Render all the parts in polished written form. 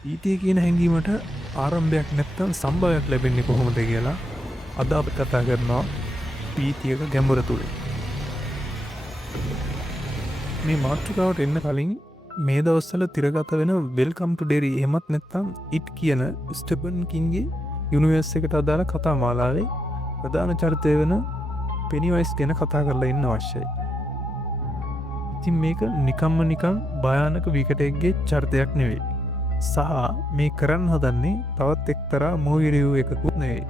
භීතිය කියන හැඟීමට ආරම්භයක් නැත්තම් සම්භවයක් ලැබෙන්නේ කොහොමද කියලා අද අපි කතා කරනවා භීතියක ගැඹුර තුලින්. මේ මාතෘකාවට එන්න කලින් මේ දවස්වල තිරගත වෙන වෙල්කම් ටු ඩෙරි එහෙමත් නැත්තම් ඉට් කියන ස්ටෙෆන් කින්ගේ යුනිවර්ස් එකට අදාළ කතා මාලාවේ ප්‍රධාන චරිතය වෙන පෙනිවයිස් ගැන කතා කරලා ඉන්න අවශ්‍යයි. ඉතින් මේක නිකන් භයානක විකටයෙක්ගේ චරිතයක් නෙවෙයි. සහ මේ කරන්න හදන්නේ තවත් එක්තරා මූවි රිව්යු එකකුත් නෙවෙයි.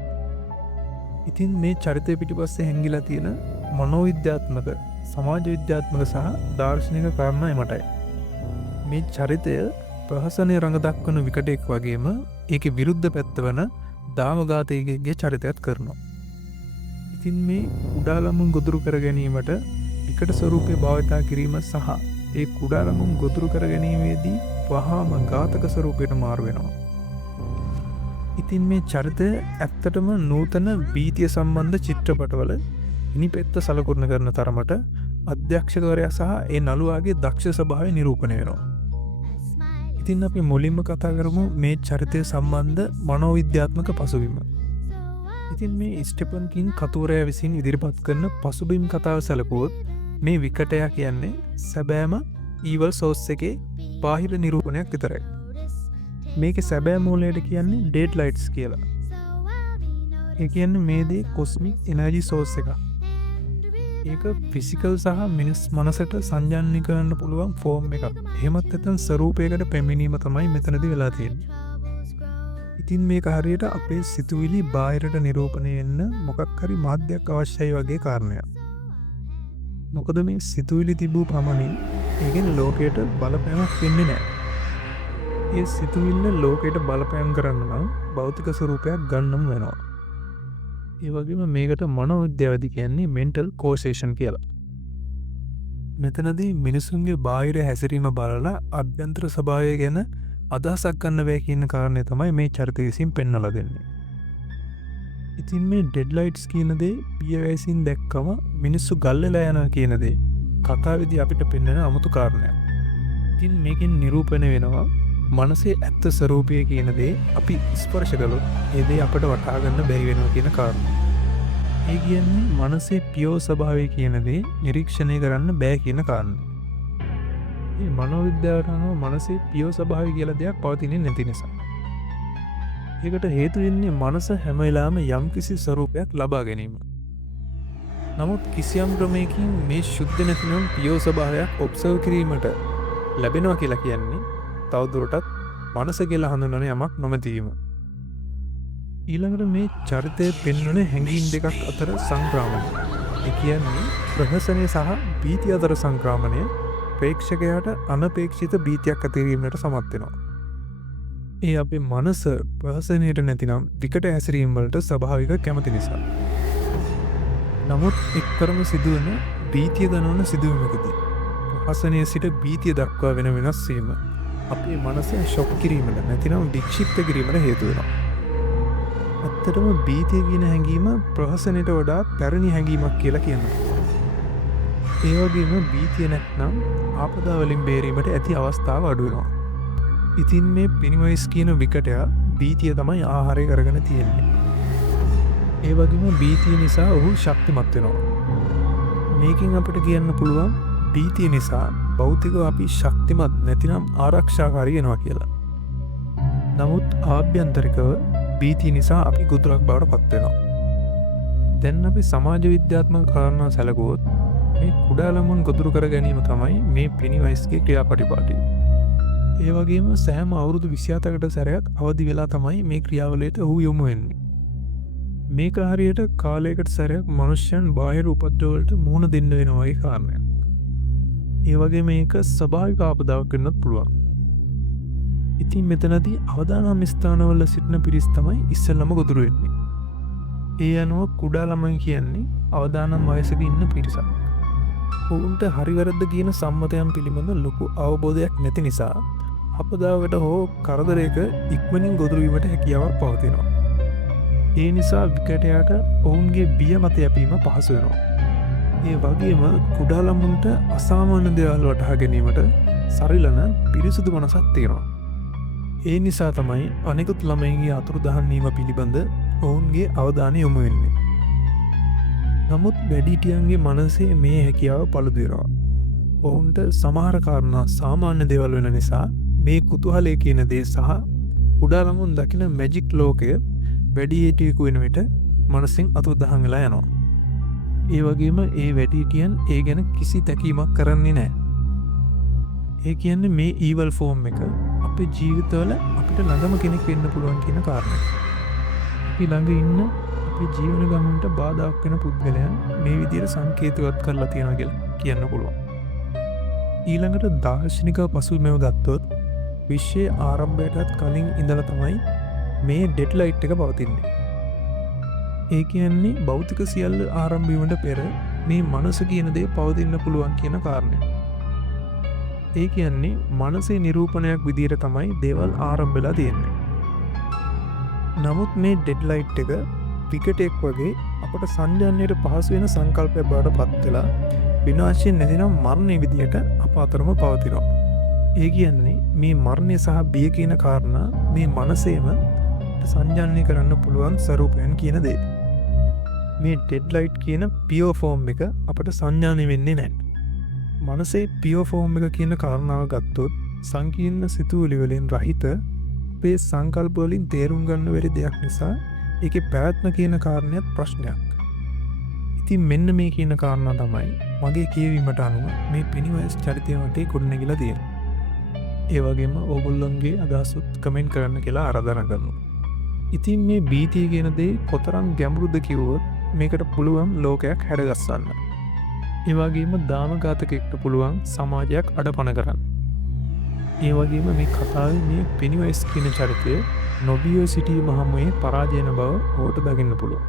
ඉතින් මේ චරිතය පිටිපස්සේ හැංගිලා තියෙන මනෝවිද්‍යාත්මක, සමාජ විද්‍යාත්මක සහ දාර්ශනික කාරණා එමටයි. මේ චරිතය ප්‍රහසනය රඟ දක්වන විකටයෙක් වගේම ඒකේ විරුද්ධ පැත්ත වන දාමඝාතයකගේ චරිතයක් කරනවා. ඉතින් මේ කුඩා ළමුන් ගොදුරු කර ගැනීමට විකට ස්වරූපය භාවිතා කිරීම සහ ඒ කුඩා ළමුන් ගොදුරු කර ගැනීමේදී වහාම ඝාතක ස්වරූපයට මාරු වෙනවා. ඉතින් මේ චරිතය ඇත්තටම නූතන භීතිය සම්බන්ධ චිත්‍රපටවල ඉනිපෙත්ත සලකුරණ කරන තරමට අධ්‍යක්ෂකවරයා සහ ඒ නළුවාගේ දක්ෂ ස්වභාවය නිරූපණය වෙනවා. ඉතින් අපි මුලින්ම කතා කරමු මේ චරිතය සම්බන්ධ මනෝවිද්‍යාත්මක පසුබිම. ඉතින් මේ ස්ටෙෆන් කින් කතුවරයා විසින් ඉදිරිපත් කරන පසුබිම් කතාව සැලකුවොත් මේ විකටයා කියන්නේ සැබෑම ඊවල් සෝස් එකේ බාහිර නිරූපණයක් විතරයි. මේකේ සැබෑ මූලයට කියන්නේ ඩේඩ් ලයිට්ස් කියලා. ඒ කියන්නේ මේ දේ කොස්මික් එනර්ජි සෝස් එකක්. ඒක ෆිසිකල් සහ මිනිස් මනසට සංජානනය කරන්න පුළුවන් ෆෝම් එකක්. එහෙමත් නැත්නම් ස්වරූපයකට පැමිණීම තමයි මෙතනදී වෙලා තියෙන්නේ. ඉතින් මේක හරියට අපේ සිතුවිලි බාහිරට නිරූපණය වෙන්න මොකක් හරි මාධ්‍යයක් අවශ්‍යයි වගේ කාරණයක්. මොකද මේ සිතුවිලි තිබූ පමණින් ඒකෙන් ලෝකයට බලපෑමක් වෙන්නේ නැහැ. ඒ සිතුවිල්ල ලෝකයට බලපෑම් කරන්න නම් භෞතික ස්වරූපයක් ගන්නම වෙනවා. ඒ වගේම මේකට මනෝවිද්‍යාවේදී කියන්නේ මෙන්ටල් කෝසේෂන් කියලා. මෙතනදී මිනිසුන්ගේ බාහිර හැසිරීම බලලා අභ්‍යන්තර ස්වභාවය ගැන අදහසක් ගන්න බෑ කියන කාරණය තමයි මේ චරිතය විසින් පෙන්වලා දෙන්නේ. ඉතින් මේ ඩෙඩ් ලයිට්ස් කියන දේ පියවැසින් දැක්කම මිනිස්සු ගල් වෙලා යනවා කියන දේ කතාවේදී අපිට පෙන්වන අමුතු කාරණයක්. ඉතින් මේකෙන් නිරූපණය වෙනවා මනසේ ඇත්ත ස්වරූපය කියන දේ අපි ස්පර්ශ කළොත් ඒ දේ අපට වටහා ගන්න බැරි වෙනවා කියන කාරණා. ඒ කියන්නේ මනසේ පියෝ ස්වභාවය කියන දේ නිරීක්ෂණය කරන්න බෑ කියන කාරණා. මේ මනෝවිද්‍යාවට අනුව මනසේ පියෝ ස්වභාවය කියලා දෙයක් පවතින්නේ නැති නිසා. ඒකට හේතු වෙන්නේ මනස හැම වෙලාවෙම යම්කිසි ස්වරූපයක් ලබා ගැනීම. නමුත් කිසියම් ක්‍රමයකින් මේ ශුද්ධ නැතිනම් පියෝ ස්වභාවයක් ඔබ්සර්ව් කිරීමට ලැබෙනවා කියලා කියන්නේ තවදුරටත් මනස කියලා හඳුන්වන යමක් නොමැතිවීම. ඊළඟට මේ චරිතය පෙන්වන හැඟීම් දෙකක් අතර සංක්‍රමණය. ඒ කියන්නේ ප්‍රහසනය සහ භීතිය අතර සංක්‍රමණය ප්‍රේක්ෂකයාට අනපේක්ෂිත භීතියක් ඇතිවීමට සමත් වෙනවා. ඒ අපේ මනස ප්‍රහසනයට නැතිනම් විකට හැසිරීම් වලට ස්වභාවික කැමති නිසා. නමුත් එක්තරම සිදුවන භීතිය දනවන සිදුවීමකදී ප්‍රහසනය සිට භීතිය දක්වා වෙන වෙනස් වීම අපේ මනස ෂොක් කිරීමට නැතිනම් වික්ෂිප්ත කිරීමට හේතු වෙනවා. ඇත්තටම භීතිය කියන හැඟීම ප්‍රහසනයට වඩා පැරණි හැඟීමක් කියලා කියනවා. ඒ වගේම භීතිය නැත්නම් ආපදා වලින් බේරීමට ඇති අවස්ථාව අඩු වෙනවා. ඉතින් මේ පෙනිවයිස් කියන විකටයා භීතිය තමයි ආහාරය කරගෙන තියෙන්නේ. ඒ වගේම භීතිය නිසා ඔහු ශක්තිමත් වෙනවා. මේකෙන් අපිට කියන්න පුළුවන් භීතිය නිසා භෞතිකව අපි ශක්තිමත් නැතිනම් ආරක්ෂාකාරී වෙනවා කියලා. නමුත් ආභ්‍යන්තරිකව භීතිය නිසා අපි ගොදුරක් බවට පත් වෙනවා. දැන් අපි සමාජ විද්‍යාත්මක කාරණා සැලකුවොත් මේ කුඩා ළමුන් ගොදුරු කර ගැනීම තමයි මේ පෙනිවයිස්ගේ ක්‍රියාපටිපාටි. ඒ වගේම සෑම අවුරුදු 27කට සැරයක් අවදි වෙලා තමයි මේ ක්‍රියාවලියට ඔහු යොමු වෙන්නේ. මේක හරියට කාලයකට සැරයක් මනුෂ්‍යයන් බාහිර උපද්‍රව වලට මුහුණ දෙන්න වෙනවා වගේ කාරණයක්. ඒ වගේ මේක ස්වභාවික ආපදාවක් වෙන්නත් පුළුවන්. ඉතින් මෙතනදී අවදානම් ස්ථානවල සිටින පිරිස් තමයි ඉස්සෙල්ලම ගොදුරු වෙන්නේ. ඒ අනුව කුඩා ළමයි කියන්නේ අවදානම් වයසක ඉන්න පිරිසක්. ඔවුන්ට හරි වැරද්ද කියන සම්මතයන් පිළිබඳ ලොකු අවබෝධයක් නැති නිසා අපදාවකට හෝ කරදරයක ඉක්මනින් ගොදුරු වීමට හැකියාවක් පවතිනවා. ඒ නිසා විකටයාට ඔවුන්ගේ බිය මත යැපීම පහසු වෙනවා. ඒ වගේම කුඩා ළමුන්ට අසාමාන්‍ය දේවල් වටහා ගැනීමට සරිලන පිරිසුදු මනසක් තියෙනවා. ඒ නිසා තමයි අනෙකුත් ළමයින්ගේ අතුරුදහන් වීම පිළිබඳ ඔවුන්ගේ අවධානය යොමු වෙන්නේ. නමුත් වැඩිහිටියන්ගේ මනසේ මේ හැකියාව පළුදිරවා. ඔවුන්ට සමහර කාරණා සාමාන්‍ය දේවල් වෙන නිසා මේ කුතුහලය කියන දේ සහ උඩාලමුන් දකින මැජික් ලෝකය වැඩිහිටියෙකු වෙන විට මනසින් අතුරුදහන් වෙලා යනවා. ඒ වගේම ඒ වැඩිහිටියන් ඒ ගැන කිසි තැකීමක් කරන්නේ නැහැ. ඒ කියන්නේ මේ ඊවල් ෆෝම් එක අපේ ජීවිතවල අපිට ළඟම කෙනෙක් වෙන්න පුළුවන් කියන කාරණය. අපි ළඟ ඉන්න අපේ ජීවන ගමනට බාධාක් වෙන පුද්ගලයන් මේ විදිහට සංකේතවත් කරලා තියෙනවා කියලා කියන්න පුළුවන්. ඊළඟට දාර්ශනිකව පසුබිම ගත්තොත් විශ්වයේ ආරම්භයටත් කලින් ඉඳලා තමයි මේ ඩෙඩ්ලයිට් එක පවතින්නේ. ඒ කියන්නේ භෞතික සියල්ල ආරම්භ වීමට පෙර මේ මනස කියන දේ පවතින්න පුළුවන් කියන කාරණය. ඒ කියන්නේ මනසේ නිරූපණයක් විදිහට තමයි දේවල් ආරම්භ වෙලා තියෙන්නේ. නමුත් මේ ඩෙඩ්ලයිට් එක විකටෙක් වගේ අපට සංජානනයට පහසු වෙන සංකල්පයක් බවට පත් වෙලා විනාශයෙන් නැතිනම් මරණය විදිහට අප අතරම පවතිනවා. ඒ කියන්නේ මේ මරණය සහ බිය කියන කාරණා මේ මනසේම සංජානනය කරන්න පුළුවන් ස්වරූපයන් කියන දේ. මේ ඩෙඩ්ලයිට් කියන පියෝ ෆෝම් එක අපට සංඥානය වෙන්නේ නැහැ. මනසේ පියෝ ෆෝම් එක කියන කාරණාව ගත්තොත් සංකීර්ණ සිතුවිලි වලින් රහිත අපේ සංකල්ප වලින් තේරුම් ගන්න බැරි දෙයක් නිසා ඒකේ පැවැත්ම කියන කාරණයක් ප්‍රශ්නයක්. ඉතින් මෙන්න මේ කියන කාරණා තමයි මගේ කියවීමට අනුව මේ පෙනිවයිස් චරිතය වටේ ගොඩනැගිලා තියෙන්නේ. ඒ වගේම ඕගොල්ලන්ගේ අදහසුත් කමෙන්ට් කරන්න කියලා ආරාධනා කරනවා. ඉතින් මේ බීතිය කියන දේ කොතරම් ගැඹුරුද කිව්වොත් මේකට පුළුවන් ලෝකයක් හැඩගස්සන්න. ඒ වගේම දාමඝාතකෙක්ට පුළුවන් සමාජයක් අඩපණ කරන්න. ඒ වගේම මේ කතාවේ මේ පෙනිවයිස් කියන චරිතය නොබියෝ සිටීම හමුවේ පරාජයන බව ඔහුට දකින්න පුළුවන්.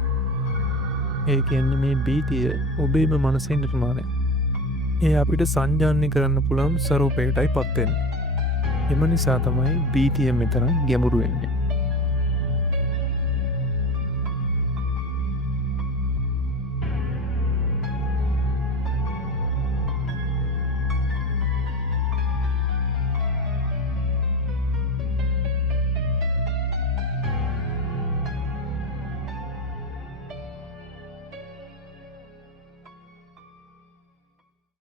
ඒ කියන්නේ මේ බීතිය ඔබේම මනසේ නිර්මාණය. ඒ අපිට සංජානනය කරන්න පුළුවන් ස්වරූපයකටයි පත් වෙන්නේ. එම නිසා තමයි බීතිය මෙතරම් ගැඹුරු වෙන්නේ.